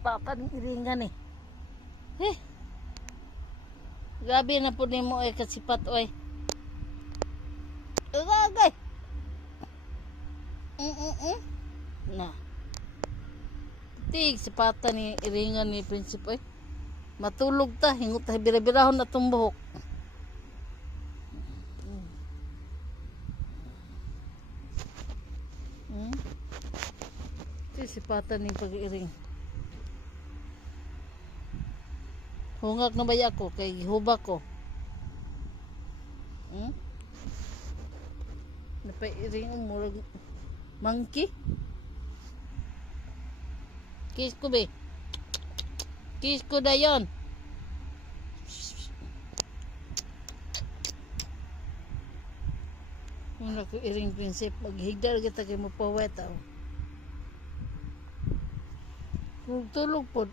Papa ni iringan eh. Eh. Grabe na po nimo ay kasipat oy. Agay. Na. Tig sipatan ni iringan ni prinsip oy. Matulog ta, hingot ta bira-birahon na tong buhok. Ito sipatan ni pag-iring. Hungak na ba ako kay hubak ko. Napairing murag monkey. Kiss ko be. Kiss ko dayon. Muna ko iring prinsip maghigdal kita kay mo pawet aw. Tulog po.